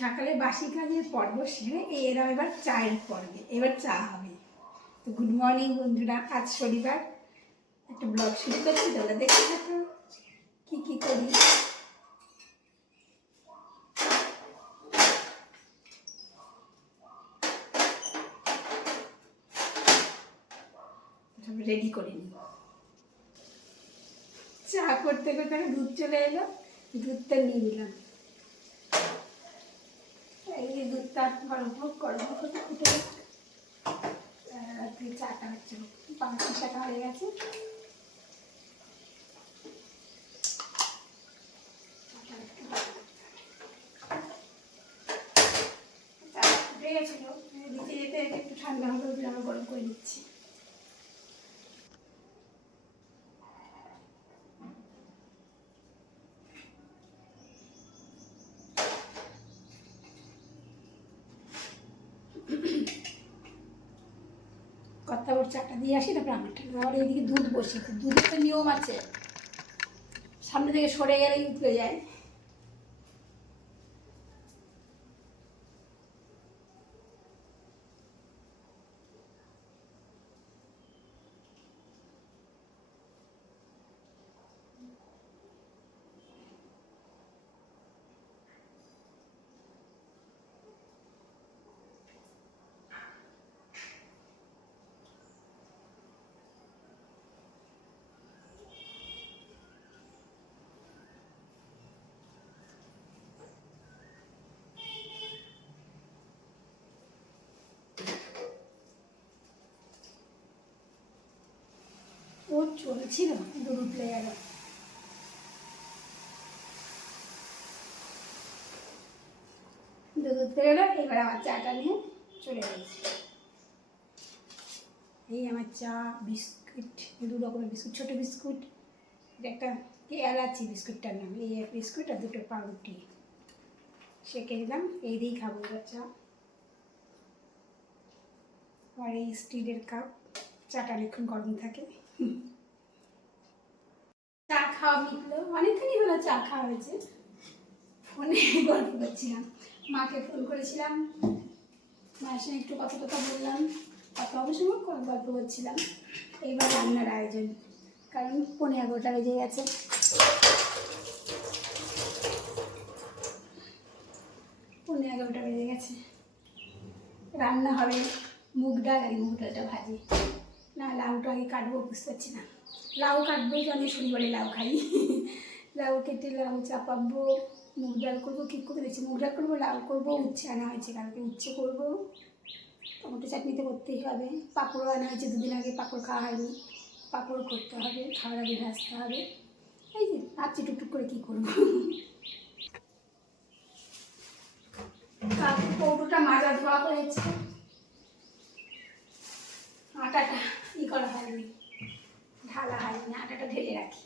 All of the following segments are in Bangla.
সকালে বাসি কাজের পর্ব সেরে এরা এবার চায়ের পর্বে, এবার চা হবে। তো গুড মর্নিং বন্ধুরা, আজ শনিবার একটা ব্লগ শুরু করছি, তোমরা দেখতে থাকো কী করি। রেডি করে নিই। চা করতে করতে দুধ চলে এলো, দুধটা নিয়ে নিলাম। এই দুধটা গরম হোক, গরম করতে ফুটে চাটা হচ্ছে, পাঁচটি শাখা হয়ে গেছে। চাটা ফুটে গেছিল, দিতে যেতে একটু ঠান্ডা হলো, আমরা গরম করে নিচ্ছি। কথা ওর চাটা দিয়ে আসি, তারপরে আমারটা। আমার এইদিকে দুধ বসিয়ে, দুধের তো নিয়ম আছে, সামনে থেকে সরে গেলেই উঠে যায়। ও চলছিল, দুধ উঠলে গেল। দুধ উঠতে গেল, এবার আমার চাটা নিয়ে চলে গেছে। এই আমার চা, বিস্কুট, দু রকমের বিস্কুট, ছোটো বিস্কুট, একটা এলাচি বিস্কুটটার নাম, এই এক বিস্কুট আর দুটো পাউরুটি সেঁকে দিলাম। এই দিয়েই খাবো এবার চা। আর এই স্টিলের কাপ, চাটা অনেকক্ষণ গরম থাকে। চা খাওয়া মিটলো, অনেকখানি হলো চা খাওয়া হয়েছে। ফোনে গল্প করছিলাম, মাকে ফোন করেছিলাম, মায়ের সঙ্গে একটু কথা বললাম, কথা অবশ্য গল্প করছিলাম। এইবার রান্নার আয়োজন, কারণ 11:15 বেজে গেছে। রান্না হবে মুগ ডাল, আর মুগ ডালটা ভাজি না, লাউটা আগে কাটবো, বুঝতে পারছি না। লাউ কাটবো, আমি শনিবারে লাউ খাই। লাউ কেটে লাউ চাপাবো, মুগ ডাল করবো, ঠিক করে দিচ্ছি। মুগ ডাল করবো, লাউ করবো, উচ্ছে আনা হয়েছে, কালকে উচ্ছে করবো, টমেটো চাটনিতে করতেই হবে। পাঁপড়ও আনা হয়েছে, দুদিন আগে পাঁপড় খাওয়া হয়নি, পাঁপড় করতে হবে, খাওয়ার আগে ভাজতে হবে। এই যে ভাবছি টুকটুক করে কী করবো। কৌটোটা মাজা ধোয়া হয়েছে, আটাটা করা হয়নি, ঢালা হয়নি, আটাটা ঢেলে রাখি।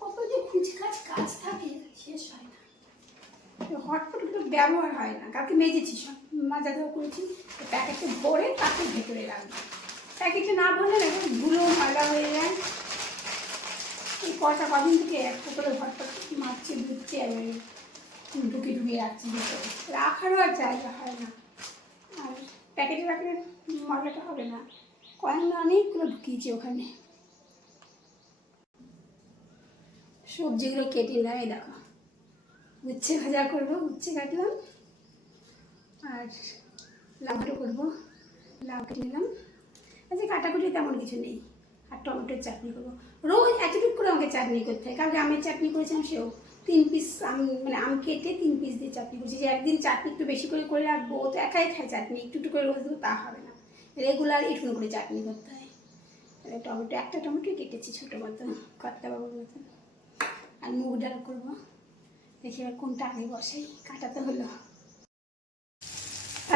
কত যে খুচখাচ কাজ থাকে, শেষ হয় না। হটপটগুলো ব্যবহার হয় না, কালকে মেজেছি, সব মাজা ধোয়া করেছি, প্যাকেটে ভরে তাকে ভেতরে রাখবো। প্যাকেটে না ভরলে না ধুলো ময়লা হয়ে যায়। এই কদিন থেকে একটা করে হটপট মারছে, ধুচ্ছে, ঢুকিয়ে রাখছি ভিতরে, রাখারও আর জায়গা হয় না। আর প্যাকেটে রাখলে ময়লাটা হবে না, কয়েকটা অনেকগুলো ঢুকিয়েছি ওখানে। সবজিগুলো কেটে নিলাম, এই দেখো উচ্ছে ভাজা করবো, উচ্ছে কাটলাম, আর লাউটা করবো, লাউ কেটে নিলাম। আজকে কাটাকুটি তেমন কিছু নেই, আর টমেটোর চাটনি করবো। রোজ এতটুকু করে আমাকে চাটনি করতে হয়। কালকে আমের চাটনি করেছিলাম, সেও 3 পিস আম, মানে আম কেটে 3 পিস দিয়ে চাটনি করছি। যে একদিন চাটনি একটু বেশি করে করে রাখবো, ও তো একাই খায় চাটনি, একটু একটু করে রোজ দেবো তা হবে না, রেগুলার একটু করে চাটনি করতে হয়। টমেটো, একটা টমেটো কেটেছি ছোটো মতো, কর্তাবাবুর মতন। আর মুগ ডাল করবো, দেখি এবার কোনটা আগে বসাই, কাটাতে হলো।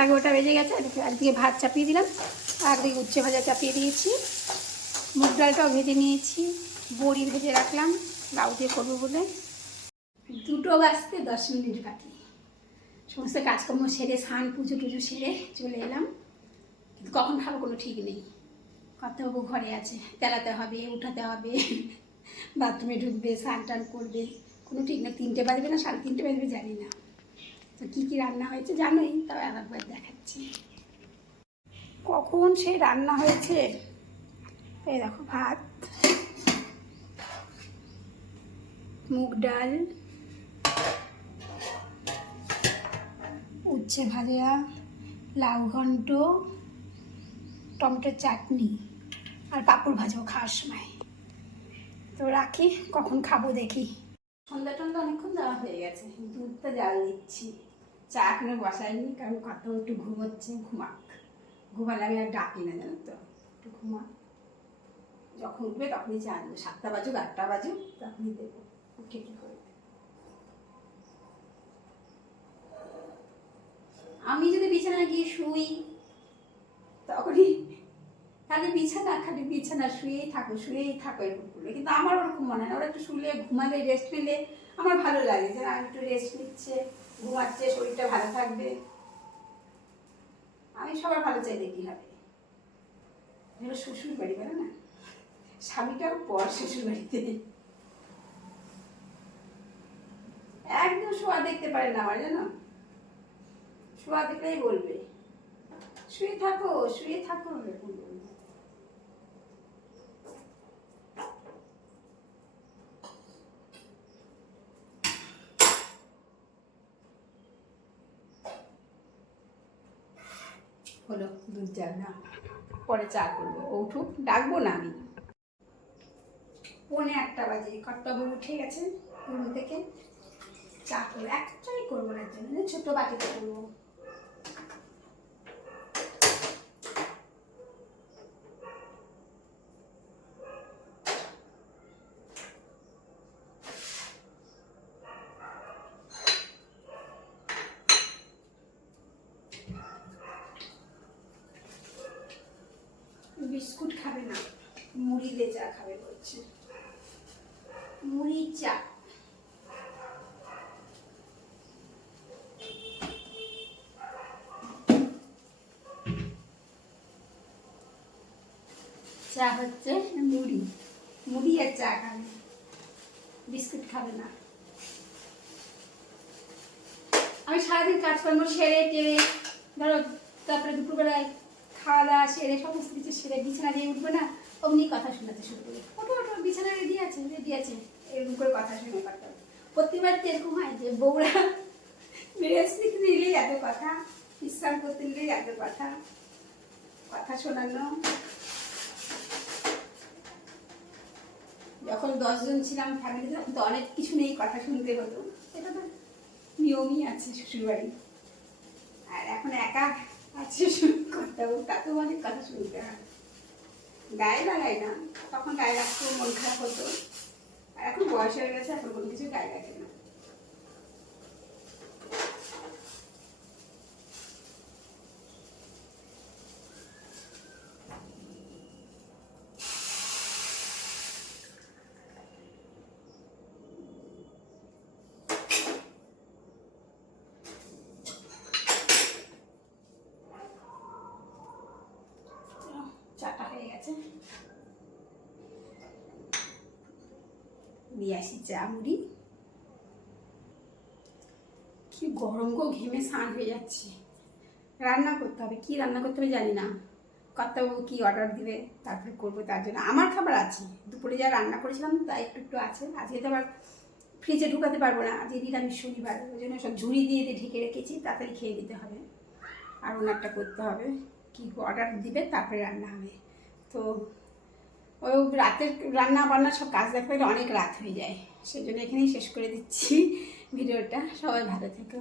11টা বেজে গেছে। একদিকে ভাত চাপিয়ে দিলাম, আর একদিকে উচ্ছে ভাজা চাপিয়ে দিয়েছি। মুগ ডালটাও ভেজে নিয়েছি, বড়ি ভেজে রাখলাম লাউ দিয়ে করবো বলে। 2টো বাজতে 10 মিনিট বাকি। সমস্ত কাজকর্ম সেরে, স্নান পুজো টুজো সেরে চলে এলাম। কিন্তু কখন খাবো কোনো ঠিক নেই। কর্তাবাবু ঘরে আছে, তেলাতে হবে, উঠাতে হবে, বাথরুমে ঢুকবে, স্নান টান করবে, কোনো ঠিক না। 3টে বাজবে না 3:30 বাজবে জানি না। তো কী কী রান্না হয়েছে জানোই, তাও একবার দেখাচ্ছি। কখন সে রান্না হয়েছে, এই দেখো, ভাত, মুগ ডাল, উচ্ছে ভাজা, লাউ ঘন্ট, টমেটোর চাটনি, আর পাঁপড় ভাজবো খাওয়ার সময়। তো রাখি, কখন খাবো দেখি। সন্ধ্যা টন্ধা অনেকক্ষণ দেওয়া হয়ে গেছে, দুধটা জাল দিচ্ছি। চা এখনো বসাইনি, কারণ কত একটু ঘুমোচ্ছে, ঘুমাক। ঘুমালে আমি আর ডাকি না, জানো তো, একটু ঘুমাক। যখন উঠবে তখনই চা দেবো, 7টা বাজুক 8টা বাজুক তখনই দেবো, উঠে কী করবে। আমি যদি বিছানায় গিয়ে শুই তখনই খালি বিছানা শুয়েই থাকো এরকম করবে। কিন্তু আমার ওরকম মনে হয়, ওরা একটু শুলে, ঘুমালে, রেস্ট নিলে আমার ভালো লাগে, যে আমি একটু রেস্ট নিচ্ছে, ঘুমাচ্ছে, শরীরটা ভালো থাকবে। আমি সবার ভালো চাইলে কি হবে। এগুলো শ্বশুর বাড়ি, বলে না, স্বামীটাও পর শ্বশুর বাড়িতে। একদম শোয়া দেখতে পারে না আমার, জানো, শোয়া দেখলেই বলবে শুয়ে থাকো এরকম বলবে। হলো, দুধ জাল না, পরে চা করবো। ও উঠুক, ডাকবো না আমি। 1:45 বাজে, কর্তাবাবু উঠে গেছে রুম থেকে। চা করবো, একটাই করবো না, জন্য ছোটো বাটিতে করবো। বিস্কুট খাবে না, মুড়ি দিয়ে চা খাবে বলছে, মুড়ি চা। চা হচ্ছে মুড়ি আর চা খাবে, বিস্কুট খাবে না। আমি সারাদিন কাজকর্ম সেরে টেরে, ধরো, তারপরে দুপুরবেলায় খাওয়া দাওয়া সেরে, সমস্ত কিছু সেরে বিছানা দিয়ে উঠবো না, অমনি কথা শোনাতে শুরু করি। ওঠো বিছানা রেডি আছে, এরকম করে কথা শুনে করতে হবে। প্রতিবার তো এরকম হয় যে বউরা রেস্ট নিলেই এত কথা, বিশ্রাম করতে নিলেই এত কথা শোনানো। যখন 10 জন ছিলাম ফ্যামিলিতে, তখন তো অনেক কিছু নেই, কথা শুনতে হতো, এটা তো নিয়মই আছে শ্বশুরবাড়ি। আর এখন একা আছে, করতে হবে, তাতেও অনেক কথা শুনতে হয়। গায়ে লাগাই না, তখন গায়ে রাখতো, মন খারাপ হতো। আর এখন বয়স হয়ে গেছে, এখন কোনো কিছু গায়ে লাগে না। চাটা হয়ে গেছে, দিয়ে আসি চা মুড়ি। কি গরম গো, ঘেমে স্নান হয়ে যাচ্ছে। রান্না করতে হবে, কি রান্না করতে হবে জানি না। কর্তাবাবু কি অর্ডার দিবে তারপরে করবো, তার জন্য আমার খাবার আছে। দুপুরে যা রান্না করেছিলাম তা একটু আছে। আজকে তো আবার ফ্রিজে ঢুকাতে পারবো না, আজকে নিরামিষ শনিবার, ওই জন্য সব ঝুড়ি দিয়ে ঢেকে রেখেছি, তাড়াতাড়ি খেয়ে দিতে হবে। আর ওনারটা করতে হবে, কি অর্ডার দিবে তারপরে রান্না হবে। তো ওই রাতের রান্না বান্না সব কাজ দেখতে গেলে অনেক রাত হয়ে যায়, সেই জন্য এখানেই শেষ করে দিচ্ছি ভিডিওটা। সবাই ভালো থেকো।